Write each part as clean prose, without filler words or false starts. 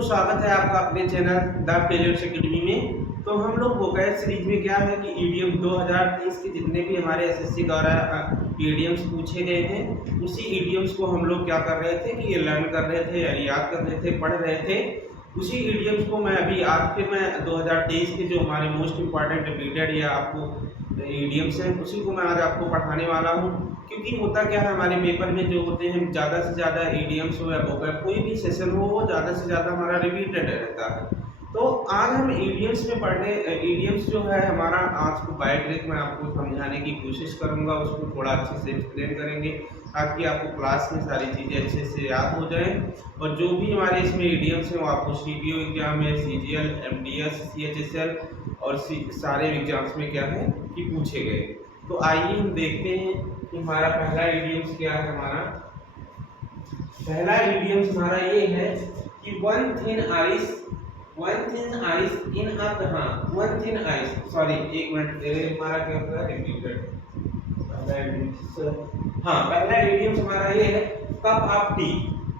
दोस्तों, स्वागत है आपका अपने चैनल द फेलियर्स एकेडमी में। तो हम लोग वोकैब सीरीज में क्या है कि ईडीएम 2023 के जितने भी हमारे एसएससी द्वारा ईडीएम्स पूछे गए हैं, उसी ईडीएम्स को हम लोग क्या कर रहे थे कि ये लर्न कर रहे थे या याद कर रहे थे, पढ़ रहे थे। उसी ईडीएम्स को मैं अभी आज के मैं 2023 के जो हमारे मोस्ट इम्पॉर्टेंट रिपीटेड या आपको ईडीएम्स हैं, उसी को मैं आज आपको पढ़ाने वाला हूँ। क्योंकि होता क्या है, हमारे पेपर में जो होते हैं ज़्यादा से ज़्यादा ईडीएम्स हो या वोकैब कोई भी सेशन हो, वो ज़्यादा से ज़्यादा हमारा रिपीटेड रहता है। तो आज हम ईडीएम्स में पढ़ने, ईडीएम्स जो है हमारा आज को बाय ट्रिक मैं आपको समझाने की कोशिश करूंगा, उसको थोड़ा अच्छे से एक्सप्लेन करेंगे ताकि आपको क्लास में सारी चीज़ें अच्छे से याद हो जाएं। और जो भी हमारे इसमें ईडीएम्स हैं वो आपको सीपीओ एग्जाम में, सीजीएल, एमडीएस, सीएचएसएल और सारे एग्जाम्स में क्या है कि पूछे गए। तो आइए हम देखते हैं कि हमारा पहला ईडीएम्स क्या है। हमारा पहला ईडीएम्स हमारा ये है कि वन थिन आइस इन अ कहां, वन थिन आइस, सॉरी एक मिनट, हमारा क्या होता है रिपीटेड। पहला ईडीएम्स हमारा ये है cup of T,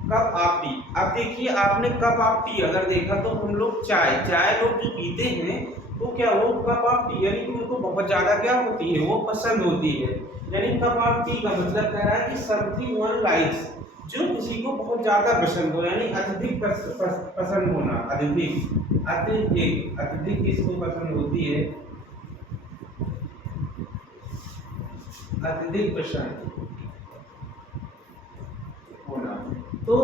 cup of T. अब देखिए, आपने कप ऑफ टी अगर देखा तो हम लोग चाय लोग जो पीते हैं तो क्या वो कप ऑफ टी यानी कि उनको बहुत ज्यादा क्या होती है, वो पसंद होती है। यानी कप ऑफ टी का मतलब कह रहा है कि समथिंग वन लाइक्स, जो किसी को बहुत ज्यादा पसंद हो, यानी अत्यधिक पसंद होना। अत्यधिक किसको पसंद होती है, अत्यधिक पसंद होना। तो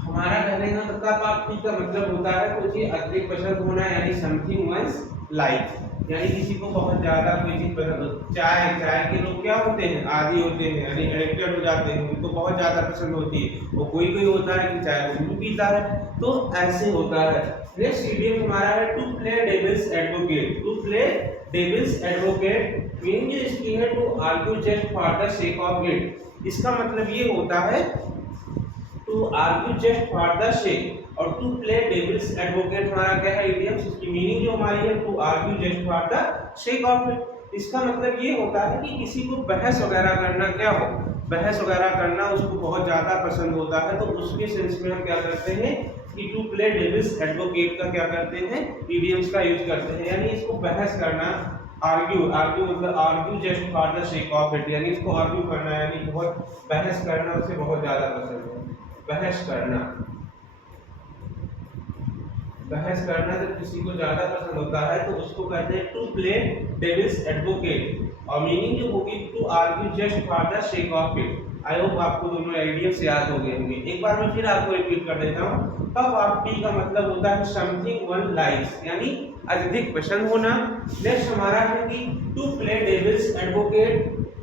हमारा कहने का कप ऑफ टी का मतलब होता है कोई चीज अत्यधिक पसंद होना, यानी समथिंग वंस लाइक, यानी किसी को बहुत ज्यादा कोई चीज पसंद हो। चाय के लोग क्या होते हैं, आदी होते हैं, यानी एडिक्टेड हो जाते हैं, उनको बहुत ज्यादा पसंद होती है। वो कोई होता है कि चाय को भी पीता है, तो ऐसे होता है। नेक्स्ट ईडीएम हमारा है to play devil's advocate. To play devil's advocate mean जो इसकी है to argue just for the sake of it. इसका मतलब ये होता है to argue just for the sake, और टू प्ले डेविल्स एडवोकेट हमारा क्या है ईडीएम्स, इसकी मीनिंग जो हमारी है to argue just for the sake of it. इसका मतलब ये होता है कि किसी को बहस वगैरह करना, क्या हो, बहस वगैरह करना उसको बहुत ज्यादा पसंद होता है। तो उसके सेंस में हम क्या करते हैं कि टू प्ले डेविल्स एडवोकेट का क्या करते हैं, ईडीएम्स का यूज करते हैं। यानी इसको बहस करना, आर्ग्यू मतलब argue just for the sake of it, यानी इसको आर्ग्यू करना, यानी बहुत बहस करना उसे बहुत ज्यादा पसंद है। बहस करना जब किसी को ज्यादा पसंद होता है तो उसको कहते हैं टू प्ले डेविल्स एडवोकेट, और मीनिंग जो होगी to argue just for the sake of it. I hope आपको दोनों आइडियाज याद हो गए होंगे। एक बार मैं फिर आपको रिपीट कर देता हूँ। कप ऑफ टी का मतलब होता है समथिंग वन लाइक्स, यानी अत्यधिक पसंद होना। नेक्स्ट हमारा है कि टू प्ले डेविल्स एडवोकेट,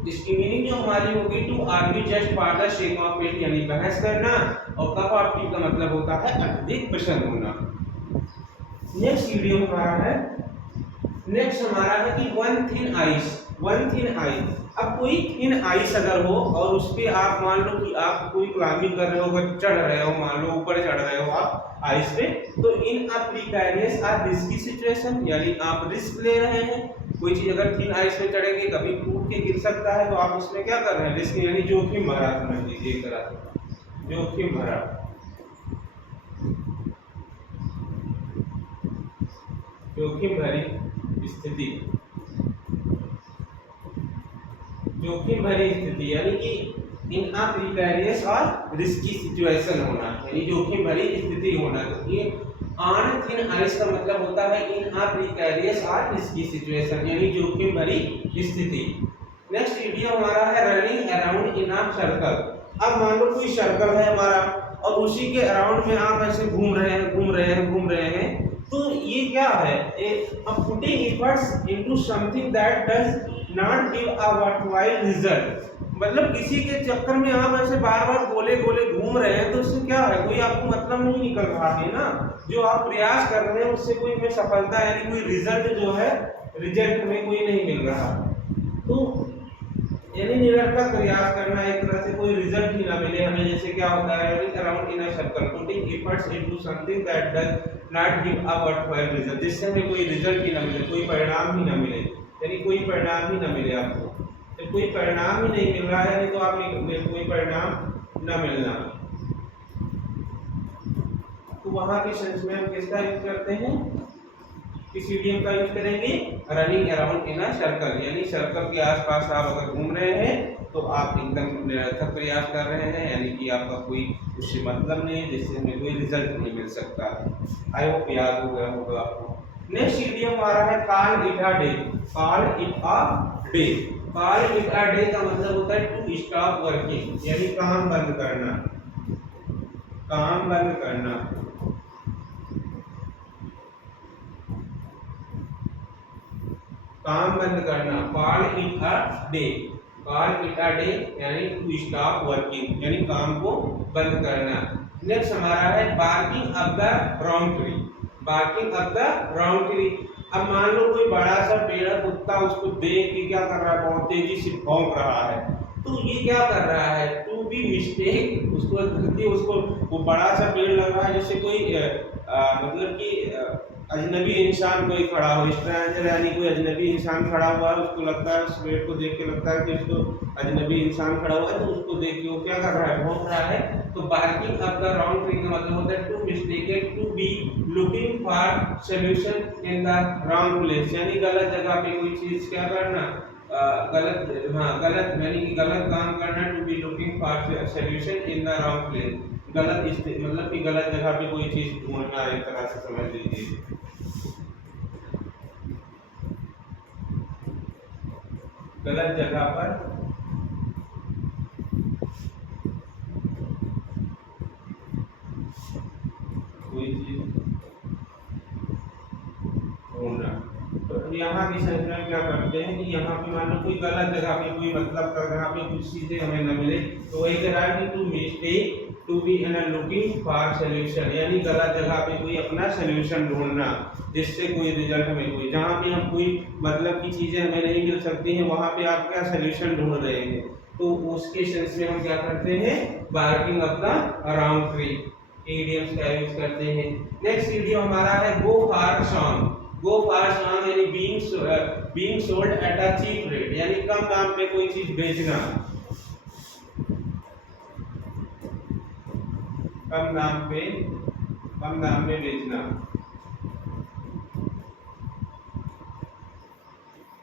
इसकी मीनिंग जो हमारी होगी to argue just for the sake of it, यानी बहस करना। और कप ऑफ टी का मतलब होता है अत्यधिक पसंद होना। नेक्स्ट वीडियो हमारा है, नेक्स्ट हमारा है कि वन थिन आइस। अब कोई थिन आइस अगर हो और उस पे आप मान लो कि आप कोई क्लाइंबिंग कर रहे हो, चढ़ रहे हो, मान लो ऊपर चढ़ रहे हो आप आइस पे, तो इन अ प्रिकैरियस और रिस्की सिचुएशन, यानी आप रिस्क ले रहे हैं। कोई चीज अगर थिन आइस पे चढ़ेंगे कभी टूट के गिर सकता है, तो आप उसमें क्या कर रहे हैं, रिस्क, यानी जोखिम भरा, समझ लीजिए एक तरह से जोखिम भरा, जोखिम भरी स्थिति, जोखिम भरी स्थिति, यानी कि इन अ प्रिकैरियस और रिस्की सिचुएशन होना, यानी जोखिम भरी स्थिति होना। तो ये ऑन थिन आइस का मतलब होता है इन अ प्रिकैरियस और रिस्की सिचुएशन, यानी जोखिम भरी स्थिति। नेक्स्ट वीडियो हमारा है running around in a circle. अब मान लो कोई सर्कल है हमारा और उसी के अराउंड में आप ऐसे घूम रहे हैं, तो ये क्या है, putting efforts into something that does not give a worthwhile result. मतलब किसी के चक्कर में आप ऐसे बार गोले घूम रहे हैं, तो उससे क्या है, कोई आपको मतलब नहीं निकल रहा है ना। जो आप प्रयास कर रहे हैं उससे कोई में सफलता, यानी कोई रिजल्ट जो है, रिजल्ट में कोई नहीं मिल रहा। तो यानी निरर्थक प्रयास करना, एक तरह से कोई रिजल्ट ही ना मिले हमें। जैसे क्या होता है, running around in a circle, putting efforts into something that does not give a worthwhile result, जिससे हमें कोई रिजल्ट ही ना मिले, कोई परिणाम ही ना मिले, यानी कोई परिणाम ही ना मिले आपको। तो कोई परिणाम ही नहीं मिल रहा है, नहीं तो आप कोई परिणाम ना मिलना, तो वहाँ के सेंस में हम किसका यूज करते हैं, किस ईडीएम का यूज करेंगे, running around in a circle, यानी सर्कल के आसपास आप अगर घूम रहे हैं तो आप एकदम निरर्थक प्रयास कर रहे हैं, यानी कि आपका कोई उससे मतलब नहीं है, जिससे हमें कोई रिजल्ट नहीं मिल सकता। आई होप याद हो गया होगा आपको। नेक्स्ट ईडीएम हमारा है call it a day. Call it a day, call it a day का मतलब होता है टू स्टॉप वर्किंग, यानी काम बंद करना, काम बंद करना। काम बंद करना, call it a day, call it a day यानी टू स्टॉप वर्किंग, यानी काम को बंद करना। नेक्स्ट हमारा है barking of the wrong tree, barking of the wrong tree. अब मान लो कोई बड़ा सा पेड़ है, कुत्ता उसको देख के क्या कर रहा है, बहुत तेजी से भौंक रहा है, तो ये क्या कर रहा है, टू बी मिस्टेक, उसको वो बड़ा सा पेड़ लग रहा है, जैसे कोई मतलब कि अजनबी इंसान कोई खड़ा हो, स्ट्रेंजर यानी कोई अजनबी इंसान खड़ा हुआ है, उसको लगता है, उस पेड़ को देख के लगता है कि उसको अजनबी इंसान खड़ा हुआ है, तो उसको देख के वो क्या कर रहा है, भौंक रहा है। तो barking of the wrong tree का मतलब होता है to mistaken to be looking for solution in the wrong place, यानी गलत जगह पे कोई चीज क्या करना, गलत, हाँ गलत, यानी कि गलत काम करना, to be looking for solution in the wrong place, गलत मतलब कि गलत जगह पे कोई चीज ढूंढना, एक तरह से समझ लीजिए। गलत जगह पर कोई चीज ढूंढना। तो यहाँ की संख्या क्या करते हैं कि यहाँ पे मान लो कोई गलत जगह पे कोई मतलब कर जहाँ पे कुछ चीजें हमें न मिले, तो वही कह रहा है कि to mistake to be an looking for solution, यानी गलत जगह पे कोई अपना सॉल्यूशन ढूंढना, जिससे कोई रिजल्ट हमें कोई, जहाँ पे हम कोई मतलब की चीजें हमें नहीं मिल सकती हैं, वहाँ पे आप क्या सॉल्यूशन ढूंढ रहे हैं, तो उसके सेंस में हम क्या करते हैं, barking of the around tree idioms का यूज करते हैं। नेक्स्ट इडियम हमारा है go for song. Go for song यानी being sold at a cheap rate, यानी कम दाम पे कोई चीज बेचना, कम दाम में बेचना,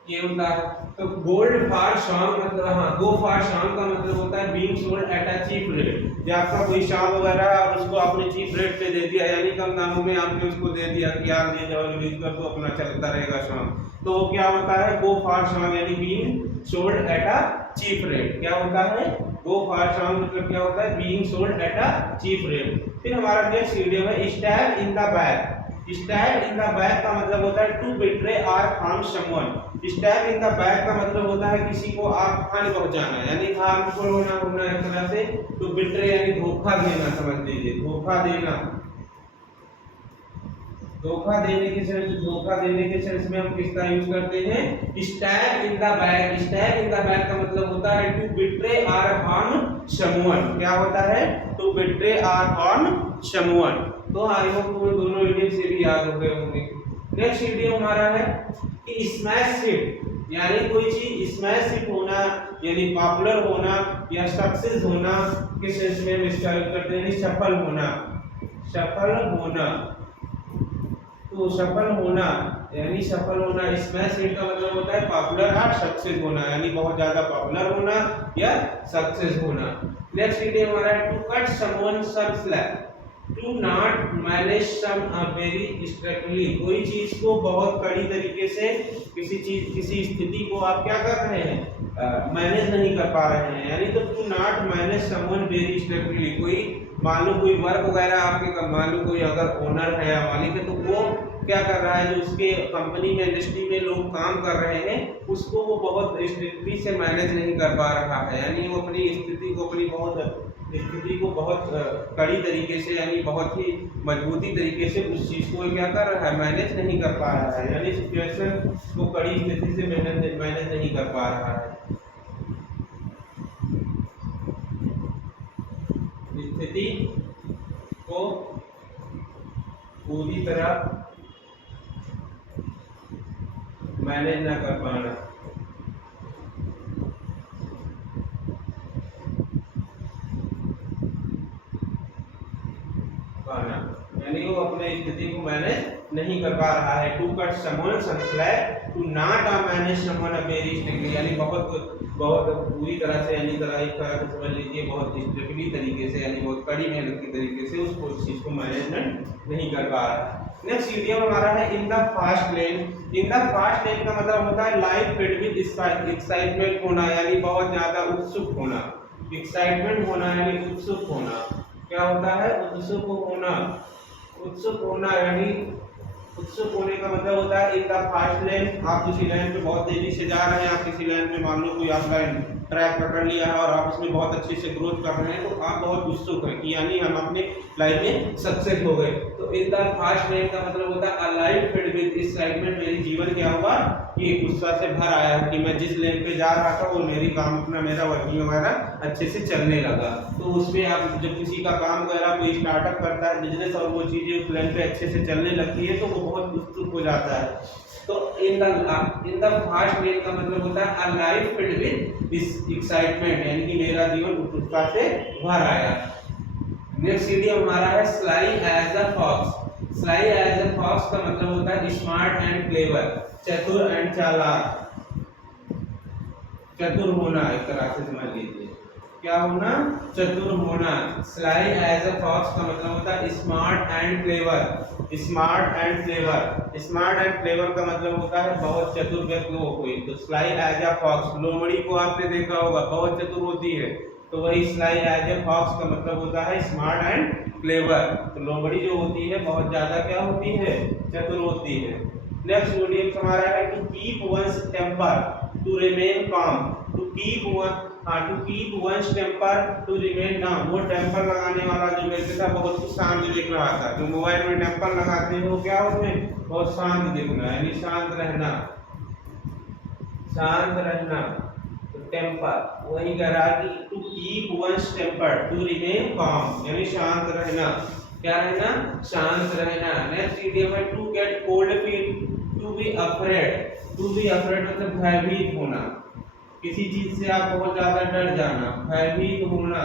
ये होता है। तो गोल्ड फॉर सॉन्ग मतलब, हाँ गो फॉर सॉन्ग का मतलब होता है being sold at a cheap rate, जब आपका कोई सॉन्ग वगैरह है और उसको आपने चीप रेट पे दे दिया, यानी कम दामों में आपने उसको दे दिया कि यार ले जाओ रिलीज कर दो, अपना चलता रहेगा सॉन्ग, तो वो क्या होता है, गो फॉर सॉन्ग यानी being sold at a cheap rate. क्या होता है, गो फॉर सॉन्ग मतलब क्या होता है, being sold at a cheap rate. फिर हमारा नेक्स्ट वीडियो है stab in the back. Stab in the back का मतलब होता है टू बिट्रे और harm someone. Stab in the back का मतलब होता है किसी को आप हानि पहुंचाना, यानी हार्मफुल होना एक तरह से। टू बिट्रे यानी धोखा देना, समझ लीजिए धोखा देना, धोखा देने के सेंस में हम किसका यूज करते हैं, stab in the back. Stab in the back का मतलब होता है टू बिट्रे और हार्म समवन। क्या होता है, टू बिट्रे और हार्म समवन। तो आई होप तुम्हें दोनों इडियम से भी याद हो गए होंगे। नेक्स्ट इडियम हमारा है कि स्मैश हिट, यानी कोई चीज स्मैश हिट होना, यानी पॉपुलर होना या सक्सेस होना के सेंस में हम इसका यूज करते हैं, यानी सफल होना, सफल होना। तो सफल होना, यानी सफल होना, स्मैश हिट का मतलब होता है पॉपुलर और सक्सेस होना, यानी बहुत ज्यादा पॉपुलर होना या सक्सेस होना। नेक्स्ट इडियम हमारा है to cut someone some slack, to not manage some very strictly. कोई चीज को बहुत कड़ी तरीके से, किसी स्थिति को आप क्या कर रहे हैं, मैनेज नहीं कर पा रहे हैं, यानी तो to not manage someone very strictly. कोई मान लो कोई वर्क वगैरह आपके, मान लो कोई अगर ओनर है या मालिक है, तो वो क्या कर रहा है, जो उसके कंपनी में इंडस्ट्री में लोग काम कर रहे हैं, उसको वो बहुत स्ट्रिक्टली से मैनेज नहीं कर पा रहा है, यानी वो अपनी स्थिति को बहुत कड़ी तरीके से, यानी बहुत ही मजबूती तरीके से उस चीज को क्या कर रहा है, मैनेज नहीं कर पा रहा है, यानी सिचुएशन को कड़ी स्थिति से मैनेज नहीं कर पा रहा है। स्थिति को पूरी तरह मैनेज ना कर पाना, यानी अपने स्थिति को मैनेज नहीं कर पा रहा है। To cut someone some slack, to not manage someone very strictly, यानी बहुत पूरी तरह से, यानी एक तरह से समझ लीजिए बहुत स्ट्रिक्टली तरीके से, यानी बहुत कड़ी मेहनत की तरीके से उसको उस चीज को मैनेजमेंट नहीं कर पा रहा है। नेक्स्ट इडियम हमारा है in the fast lane. In the fast lane का मतलब होता है लाइफ फिल्ड विद एक्साइटमेंट होना, यानी बहुत ज्यादा उत्सुक होना। एक्साइटमेंट होना यानी उत्सुक होना। क्या होता है? उत्सुक होना। उत्सुक होना यानी उत्सुक होने का मतलब होता है इन द फास्ट लेन। आप किसी लाइन पे बहुत तेजी से जा रहे हैं, आप किसी लाइन पे मान लो कोई आप लाइन ट्रैक पकड़ लिया है और आप उसमें बहुत अच्छे से ग्रोथ कर रहे हैं, तो आप बहुत उत्सुक हैं कि यानी हम अपने लाइफ में सक्सेस हो गए। तो इन द फास्ट लेन का मतलब होता है a life filled with excitement, मेरी जीवन क्या हुआ कि उत्साह से भर आया कि मैं जिस लेन पे जा रहा था वो मेरी काम अपना मेरा वर्किंग वगैरह अच्छे से चलने लगा। तो उसमें आप जब किसी का काम वगैरह कोई स्टार्टअप करता है बिजनेस और वो चीजें उस लेन पे अच्छे से चलने लगती है तो वो बहुत उत्सुक हो जाता है। तो इन द फास्ट लेन का मतलब होता है a life filled with excitement, यानी कि मेरा जीवन उत्सुकता से भर आया। नेक्स्ट इडियम हमारा है sly as a fox. Sly as a fox का मतलब होता है स्मार्ट एंड क्लेवर, चतुर एंड चालाक। चतुर होना एक तरह से समझ लीजिए, क्या होना? चतुर होना। स्लाई एज अ फॉक्स का मतलब होता है smart and clever. Smart and clever, smart and clever का मतलब होता है बहुत चतुर व्यक्ति हो कोई। तो स्लाई एज अ फॉक्स, लोमड़ी को आपने देखा होगा बहुत चतुर होती है, तो वही स्लाई एज अ फॉक्स का मतलब होता है स्मार्ट एंड क्लेवर। तो लोमड़ी जो होती है बहुत ज्यादा क्या होती है? चतुर होती है। नेक्स्ट इडियम हमारा है to keep one's temper to remain calm. To keep one's temper to remain calm. वो टेम्पर लगाने वाला जो व्यक्ति था बहुत ही शांत दिख रहा था। जो मोबाइल में टेम्पर लगाते हैं वो क्या होते हैं? बहुत शांत दिखना, यानी शांत रहना। शांत रहना, तो टेम्पर वही कह रहा कि to keep one's temper to remain calm, यानी शांत रहना। क्या रहना? शांत रहना। नेक्स्ट इडियम है to get cold feet to be afraid. To be afraid मतलब भयभीत होना, किसी चीज से आप बहुत ज्यादा डर जाना। भयभीत होना,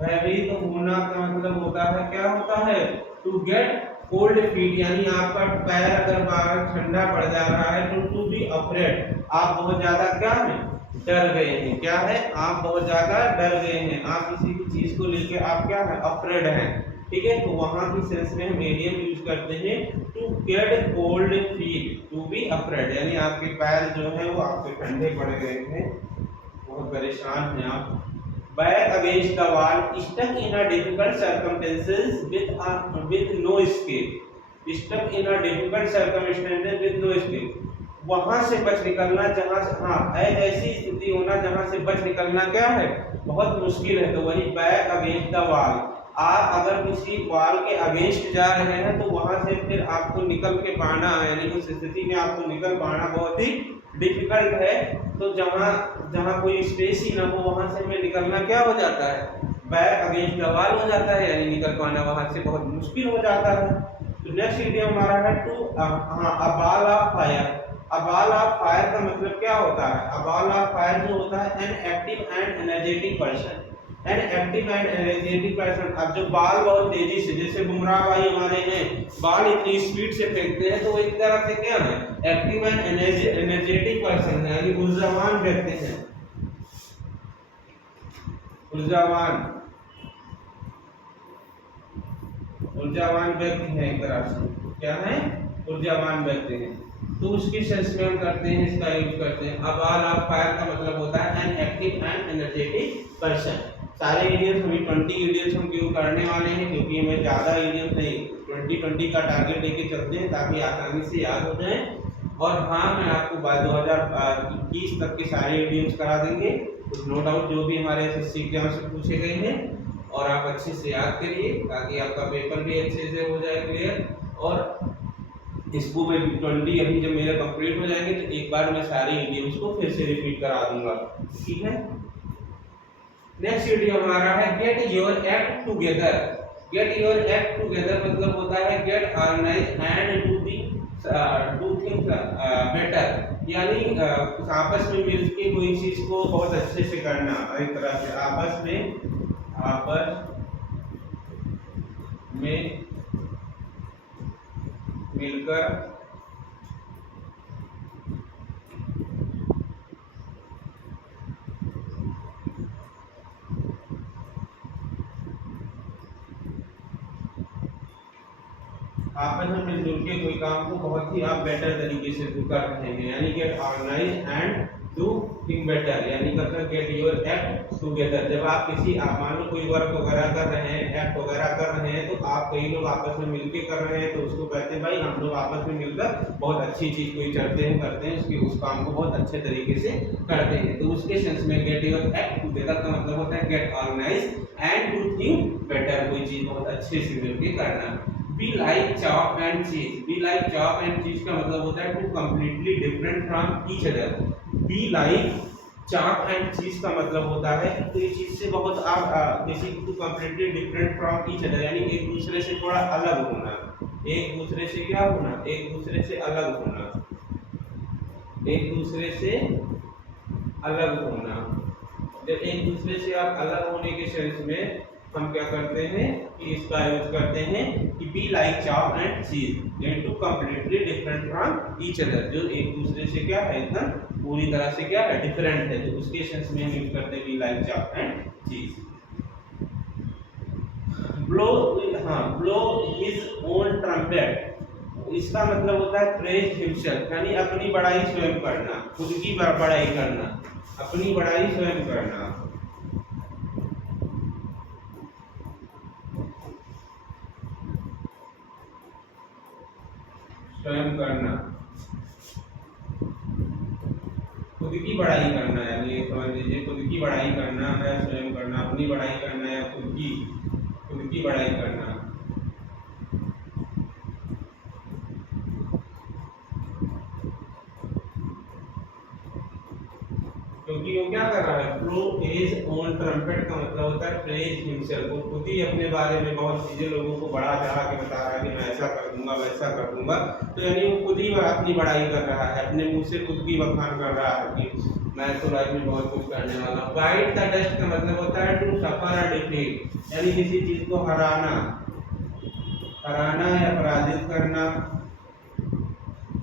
भयभीत होना का मतलब होता है क्या होता है? टू गेट कोल्ड फीट, यानी आपका पैर अगर बाहर ठंडा पड़ जा रहा है तो टू बी अफ्रेड, आप बहुत ज्यादा क्या है? डर गए हैं। क्या है? आप बहुत ज्यादा डर गए हैं, आप किसी भी चीज को लेकर आप क्या है? अफ्रेड हैं। ठीक है, तो वहां की सेंस में हम इडियम यूज करते हैं to get cold feet to be afraid, यानी आपके पैर जो है वो आपके ठंडे पड़ गए हैं, बहुत परेशान हैं आप। Back against the wall, stuck in a difficult circumstances with no escape. Stuck in a difficult circumstances with no escape, वहां से बच निकलना जहां से, हाँ ऐसी स्थिति होना जहां से बच निकलना क्या है? बहुत मुश्किल है। तो वही बैक अगेंस्ट द वॉल, आप अगर किसी वॉल के अगेंस्ट जा रहे हैं तो वहां से फिर आपको निकल के पाना, यानी उस स्थिति में आपको निकल पाना बहुत ही डिफिकल्ट है। तो जहां कोई स्पेस ही ना हो वहां से हमें निकलना क्या हो जाता है? बैक अगेंस्ट द वॉल हो जाता है, यानी निकल पाना वहां से बहुत मुश्किल हो जाता है। तो नेक्स्ट इडियम हमारा है to a ball of fire. A ball of fire का मतलब क्या होता है? अ बॉल ऑफ फायर जो होता है an active and energetic person. An active and energetic person. अब जो बॉल बहुत तेजी से, जैसे बुमराह भाई हमारे हैं, बॉल इतनी स्पीड से फेंकते हैं तो वो एक तरह से क्या है? एक्टिव एंड एनर्जेटिक पर्सन है, यानी ऊर्जावान व्यक्ति हैं। ऊर्जावान व्यक्ति हैं, एक तरह से क्या है? ऊर्जावान व्यक्ति हैं। तो उसके सेंस में हम करते हैं, इसका यूज करते हैं। अब बॉल ऑफ फायर का मतलब होता है an active and energetic person. सारे इडियम्स हम 20 इडियम्स हम क्यों करने वाले हैं, क्योंकि हमें ज़्यादा इडियम्स नहीं, 20 का टारगेट लेके चलते हैं ताकि आसानी से याद हो जाए। और हाँ, मैं आपको 2021 तक के सारे इडियम्स करा देंगे, नो डाउट, जो भी हमारे एसएससी एग्जाम से पूछे गए हैं, और आप अच्छे से याद करिए ताकि आपका पेपर भी अच्छे से हो जाए क्लियर। और इसको मैं 20 अभी जब मेरे कंप्लीट हो जाएंगे तो एक बार मैं सारे इडियम्स को फिर से रिपीट करा दूंगा। ठीक है। नेक्स्ट इडियम हमारा है get your act together. Get your act together मतलब होता है get organise and do things better, यानी आपस में मिलकर कोई चीज को बहुत अच्छे से करना। एक तरह से आपस में मिलकर आपस में मिलजुल के कोई काम को बहुत ही आप बेटर तरीके से कर रहे हैं, यानी get organise and do think better, यानी गेट योर एक्ट टुगेदर। जब आप किसी मान लो कोई वर्क वगैरह कर रहे हैं, एक्ट वगैरह कर रहे हैं, तो आप कई लोग आपस में मिलके कर रहे हैं, तो उसको कहते हैं भाई हम लोग आपस में मिलकर बहुत अच्छी चीज कोई करते हैं उसकी उस काम को बहुत अच्छे तरीके से करते हैं। तो उसके सेंस में गेट योर एक्ट टुगेदर का मतलब होता है get organise and do think better, कोई चीज बहुत अच्छे से मिलके करना। Be like chalk and cheese. Be like chalk and cheese का मतलब होता है two completely different from each other. Be like chalk and cheese का मतलब होता है तो ये चीज से बहुत आप किसी को completely different from each other, यानी एक दूसरे से थोड़ा अलग होना, एक दूसरे से क्या होना, एक दूसरे से अलग होना, एक दूसरे से अलग होना। जब एक दूसरे से आप अलग होने के सेंस में हम क्या करते हैं कि इसका यूज करते हैं कि be like chalk and cheese, यानी to completely different from each other, जो एक दूसरे से क्या है एकदम पूरी तरह से क्या है डिफरेंट है, तो उसके सेंस में हम यूज करते हैं बी लाइक चाक एंड चीज। Blow blow his own trumpet, इसका मतलब होता है प्रेज हिमसेल्फ, यानी अपनी बड़ाई स्वयं करना, खुद की बड़ाई करना, अपनी बड़ाई स्वयं करना, स्वयं करना, खुद की बड़ाई करना, यानी समझ लीजिए खुद की बड़ाई करना है, स्वयं करना, अपनी बड़ाई करना या खुद की बड़ाई करना। क्योंकि वो क्या कर रहा है, ब्लो हिज ओन ट्रम्पेट का मतलब होता है प्रेज हिमसेल्फ, वो खुद ही अपने बारे में बहुत चीजें लोगों को बढ़ा चढ़ा के बता रहा है कि मैं ऐसा कर दूंगा वैसा कर दूंगा, तो यानी वो खुद ही अपनी बड़ाई कर रहा है, अपने मुंह से खुद की बखान कर रहा है कि मैं तो लाइफ में बहुत कुछ करने वाला हूँ। बाइट द डस्ट का मतलब होता है टू सफर अ डिफीट, यानी किसी चीज को हराना या पराजित करना,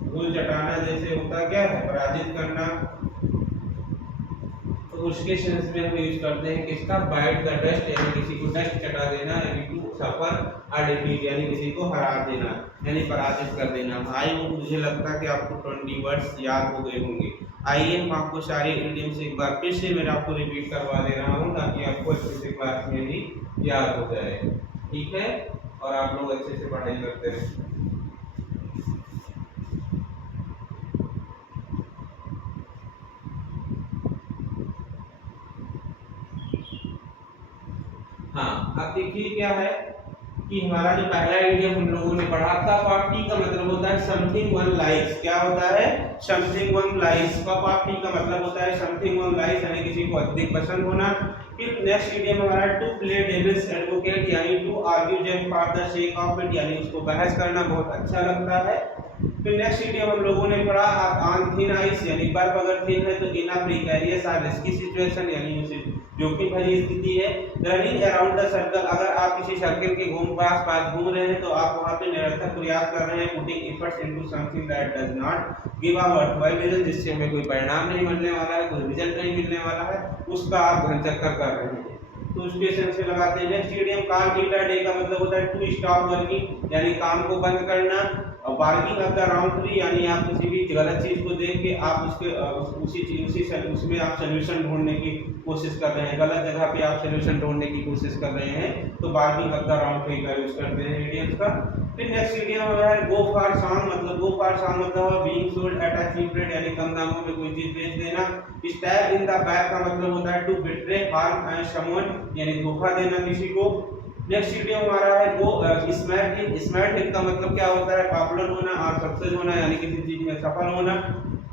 धूल चटाना जैसे होता क्या है पराजित करना, तो उसके सेंस में हम यूज करते हैं किसका, बाइट द डस्ट, यानी किसी को डस्ट चटा देना, यानी टू सफर अ डिफीट, यानी किसी को हरा देना, यानी पराजित कर देना। भाई वो मुझे लगता है कि आपको 20 वर्ड्स याद हो गए होंगे। आइए हम आपको सारे इडियम्स एक बार फिर से मैं आपको रिपीट करवा दे रहा हूँ ताकि आपको अच्छे से क्लास में ही याद हो जाए, ठीक है, और आप लोग अच्छे से पढ़ाई करते रहें। हाँ, अब देखिए क्या है कि हमारा जो पहला इडियम हम लोगों ने पढ़ा था, पार्टी का मतलब होता है समथिंग वन लाइक्स, क्या होता है समथिंग वन लाइक्स का, पार्टी का मतलब होता है समथिंग वन लाइक्स, यानी किसी को अधिक पसंद होना। फिर नेक्स्ट इडियम हमारा टू प्ले डेविल्स एडवोकेट, यानी to argue just for the sake of it, यानी उसको बहस करना बहुत अच्छा लगता है। फिर नेक्स्ट इडियम हम लोगों ने पढ़ा ऑन थिन आइस, यानी बर्फ अगर थिन है तो इन अ प्रिकेरियस और रिस्की सिचुएशन, यानी उसे जोखिम भरी स्थिति है। रनिंग अराउंड द सर्कल, अगर आप किसी सर्कल के पास घूम रहे हैं तो आप वहां पे निरर्थक प्रयास कर रहे हैं, putting efforts into something that does not give a worthwhile result, जिससे हमें कोई परिणाम नहीं मिलने वाला है, कोई रिजल्ट नहीं मिलने वाला है, उसका आप घन चक्कर कर रहे हैं, तो उसके सेंस से लगाते हैं। Next idiom call it a day का मतलब होता है टू स्टॉप वर्किंग, यानी काम को बंद करना। और barging of the round tree, यानी आप किसी भी गलत चीज को देख के आप उसमें आप सोल्यूशन ढूंढने की कोशिश कर रहे हैं, गलत जगह पे आप सोल्यूशन ढूंढने की कोशिश कर रहे हैं, तो barging of the round tree का यूज करते हैं इडियम्स का। फिर नेक्स्ट इडियम है गो फॉर सॉन्ग, मतलब गो फॉर सॉन्ग मतलब being sold at a cheap rate, यानी कम दामों में कोई चीज बेच देना। स्टैब इन द बैक का मतलब होता है to betray harm and someone, यानी धोखा देना किसी को। नेक्स्ट इडियम हमारा है go smart hit, smart hit का मतलब क्या होता है पॉपुलर होना और सक्सेस होना, यानी किसी चीज में सफल होना।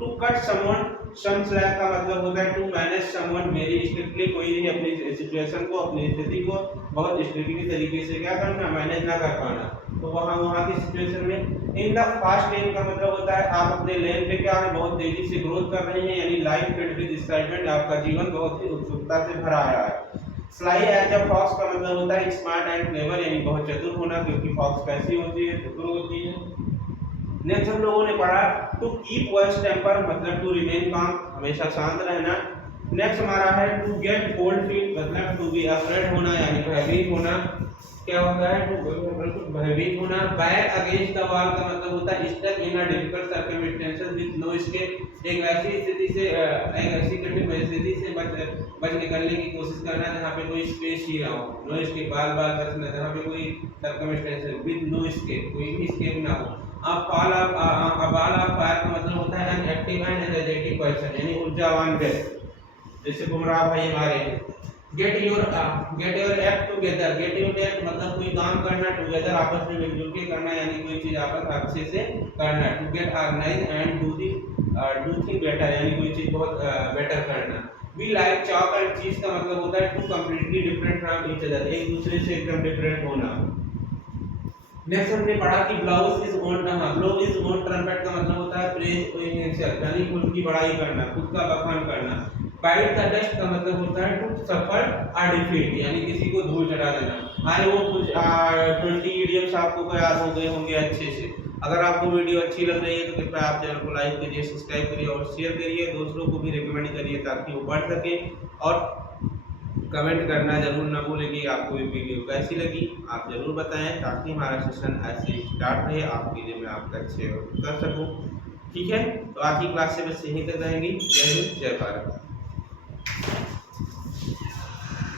To cut someone some slack का मतलब होता है to manage someone very strictly, कोई भी अपनी सिचुएशन को अपनी स्थिति को बहुत स्ट्रिक्टली तरीके से क्या करना, मैनेज ना कर पाना, तो वहाँ की सिचुएशन में। इन द फास्ट लेन का मतलब होता है आप अपने लेन पे क्या है बहुत तेजी से ग्रोथ कर रहे हैं, यानी लाइफ फिल्ड विद एक्साइटमेंट, आपका जीवन बहुत ही उत्सुकता से भरा रहा है। स्लाई एज अ फॉक्स का मतलब होता है स्मार्ट एंड क्लेवर, यानी बहुत चतुर होना, क्योंकि फॉक्स कैसी होती है, चतुर होती है। नेक्स्ट हम लोगों ने पढ़ा टू कीप वॉइस टेम्पर मतलब टू रिमेन काम, हमेशा शांत रहना। नेक्स्ट हमारा है टू गेट कोल्ड फीट मतलब टू बी अफ्रेड होना यानी भयभीत होना। क्या होता है? टू भयभीत होना। बैक अगेंस्ट द वॉल का मतलब होता है stuck in a difficult circumstances with no escape, एक ऐसी स्थिति से एक ऐसी कठिन परिस्थिति से बच निकलने की कोशिश करना जहाँ पे कोई स्पेस ही ना हो, नो एस्केप, बार बार बचना जहाँ पे कोई सर्कमस्टेंसेस विद नो एस्केप, कोई भी एस्केप ना हो। अब फॉल ऑफ फायर का मतलब होता है an active and energetic person यानी ऊर्जावान व्यक्ति, जैसे बुमराह भाई हमारे। Gate your act together, get your act मतलब कोई काम करना, टुगेदर आपस में मिलजुल के करना यानी कोई चीज आपस अच्छे से करना। To get organise and do thing better यानी कोई चीज बहुत बेटर करना। वी लाइक चॉक एंड चीज का मतलब होता है to completely different from each other, एक दूसरे से एकदम डिफरेंट होना। नेक्स्ट हमने पढ़ा कि blouse is on, blow is on trumpet का मतलब होता है प्रेज हिमसेल्फ यानी खुद की बड़ाई करना, खुद का बखान करना। बाइट द डस्ट का मतलब होता है टू सफर अ डिफीट यानी किसी को धूल चटा देना। आए वो कुछ 20 इडियम्स आपको याद हो गए होंगे अच्छे से। अगर आपको वीडियो अच्छी लग रही है तो कृपया आप चैनल को लाइक करिए, सब्सक्राइब करिए और शेयर करिए, दूसरों को भी रिकमेंड करिए ताकि वो पढ़ सके। और कमेंट करना जरूर ना भूलें कि आपको ये वीडियो कैसी लगी, आप जरूर बताएं ताकि हमारा सेशन ऐसे स्टार्ट रहे, आपके लिए मैं आपका अच्छे कर सकूं। ठीक है, तो आज की क्लास से बस यहीं तक रहेंगी। जय हिंद, जय भारत।